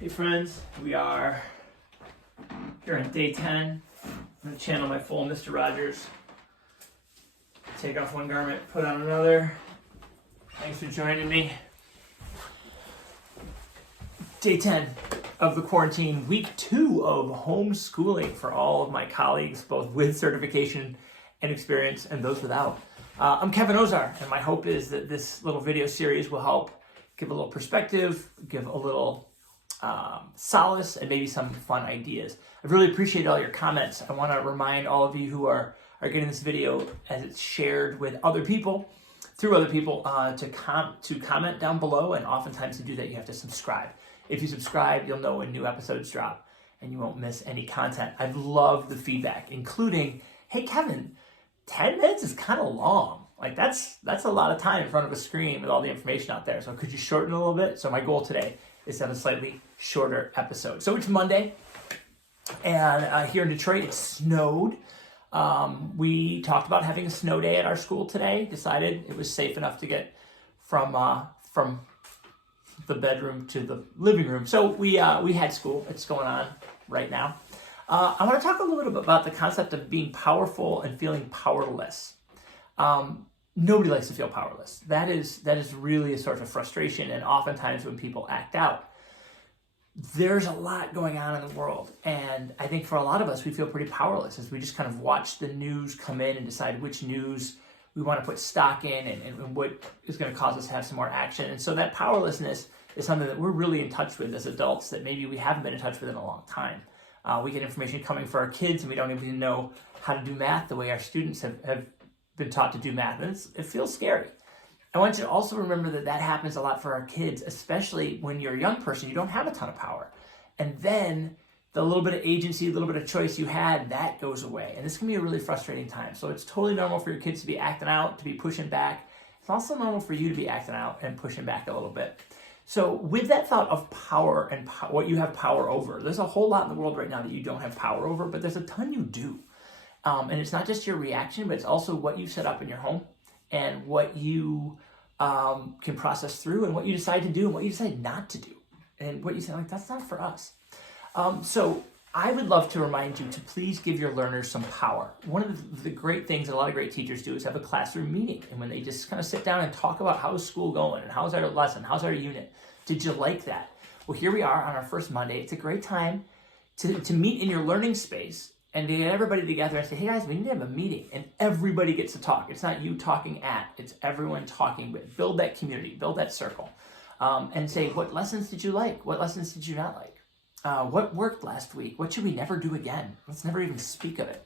Hey friends, we are here on day 10. I'm going to channel my full Mr. Rogers. Take off one garment, put on another. Thanks for joining me. Day 10 of the quarantine, week 2 of homeschooling for all of my colleagues, both with certification and experience and those without. I'm Kevin Ozar, and my hope is that this little video series will help give a little perspective, give a little solace, and maybe some fun ideas. I really appreciate all your comments. I want to remind all of you who are getting this video as it's shared with other people, through other people, to comment down below, and oftentimes to do that you have to subscribe. If you subscribe, you'll know when new episodes drop and you won't miss any content. I've loved the feedback, including, hey Kevin, 10 minutes is kind of long. Like that's a lot of time in front of a screen with all the information out there. So could you shorten it a little bit? So my goal today is to have a slightly shorter episode. So it's Monday, and here in Detroit, it snowed. We talked about having a snow day at our school today, decided it was safe enough to get from the bedroom to the living room. So we had school. It's going on right now. I want to talk a little bit about the concept of being powerful and feeling powerless. Nobody likes to feel powerless. That is really a source of frustration, and oftentimes when people act out, there's a lot going on in the world, and I think for a lot of us, we feel pretty powerless as we just kind of watch the news come in and decide which news we want to put stock in and what is going to cause us to have some more action. And so that powerlessness is something that we're really in touch with as adults that maybe we haven't been in touch with in a long time. We get information coming for our kids, and we don't even know how to do math the way our students have been taught to do math, and it feels scary. I want you to also remember that happens a lot for our kids, especially when you're a young person. You don't have a ton of power, and then the little bit of agency, a little bit of choice you had, that goes away, and this can be a really frustrating time. So it's totally normal for your kids to be acting out, to be pushing back. It's also normal for you to be acting out and pushing back a little bit. So with that thought of power and what you have power over, there's a whole lot in the world right now that you don't have power over, but there's a ton you do. And it's not just your reaction, but it's also what you set up in your home and what you can process through and what you decide to do and what you decide not to do. And what you say, like, that's not for us. So I would love to remind you to please give your learners some power. One of the great things that a lot of great teachers do is have a classroom meeting. And when they just kind of sit down and talk about how's school going and how's our lesson, how's our unit, did you like that? Well, here we are on our first Monday. It's a great time to meet in your learning space and to get everybody together and say, hey guys, we need to have a meeting, and everybody gets to talk. It's not you talking it's everyone talking with. Build that community, build that circle, and say, what lessons did you like? What lessons did you not like? What worked last week? What should we never do again? Let's never even speak of it.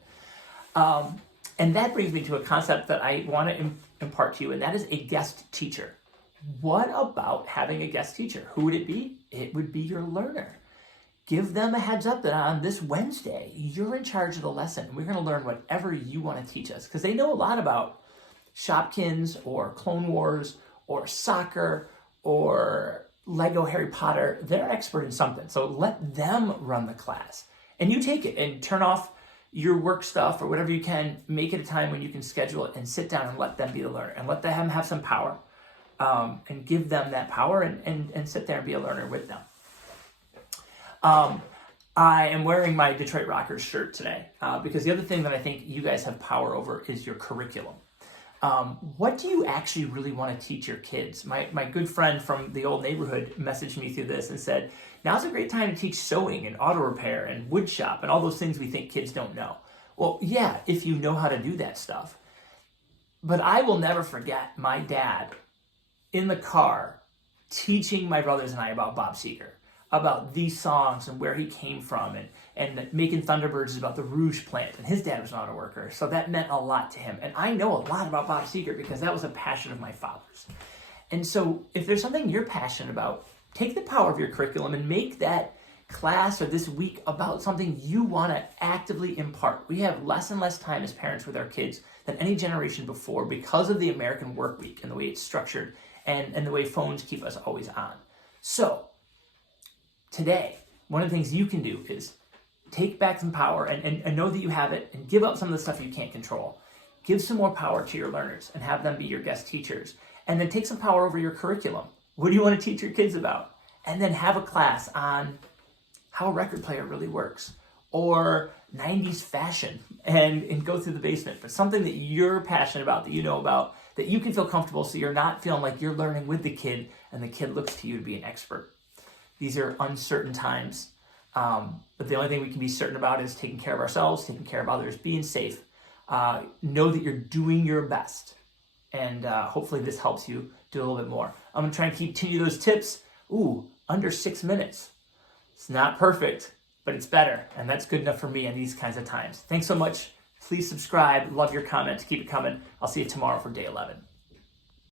And that brings me to a concept that I want to impart to you, and that is a guest teacher. What about having a guest teacher? Who would it be? It would be your learner. Give them a heads up that on this Wednesday, you're in charge of the lesson. We're going to learn whatever you want to teach us, because they know a lot about Shopkins or Clone Wars or soccer or Lego Harry Potter. They're expert in something. So let them run the class. And you take it and turn off your work stuff or whatever you can. Make it a time when you can schedule it and sit down and let them be the learner and let them have some power, and give them that power and sit there and be a learner with them. I am wearing my Detroit Rockers shirt today because the other thing that I think you guys have power over is your curriculum. What do you actually really want to teach your kids? My good friend from the old neighborhood messaged me through this and said, now's a great time to teach sewing and auto repair and wood shop and all those things we think kids don't know. Well, yeah, if you know how to do that stuff. But I will never forget my dad in the car teaching my brothers and I about Bob Seger, about these songs and where he came from, and Making Thunderbirds is about the Rouge plant, and his dad was an auto worker, so that meant a lot to him. And I know a lot about Bob Seger because that was a passion of my father's. And so if there's something you're passionate about, take the power of your curriculum and make that class or this week about something you want to actively impart. We have less and less time as parents with our kids than any generation before because of the American work week and the way it's structured and the way phones keep us always on. So today, one of the things you can do is take back some power and know that you have it, and give up some of the stuff you can't control. Give some more power to your learners and have them be your guest teachers. And then take some power over your curriculum. What do you want to teach your kids about? and then have a class on how a record player really works, or 90s fashion, and go through the basement. But something that you're passionate about, that you know about, that you can feel comfortable, so you're not feeling like you're learning with the kid and the kid looks to you to be an expert. These are uncertain times, but the only thing we can be certain about is taking care of ourselves, taking care of others, being safe. Know that you're doing your best, and hopefully this helps you do a little bit more. I'm gonna try and continue those tips. Under 6 minutes. It's not perfect, but it's better, and that's good enough for me in these kinds of times. Thanks so much. Please subscribe. Love your comments. Keep it coming. I'll see you tomorrow for day 11.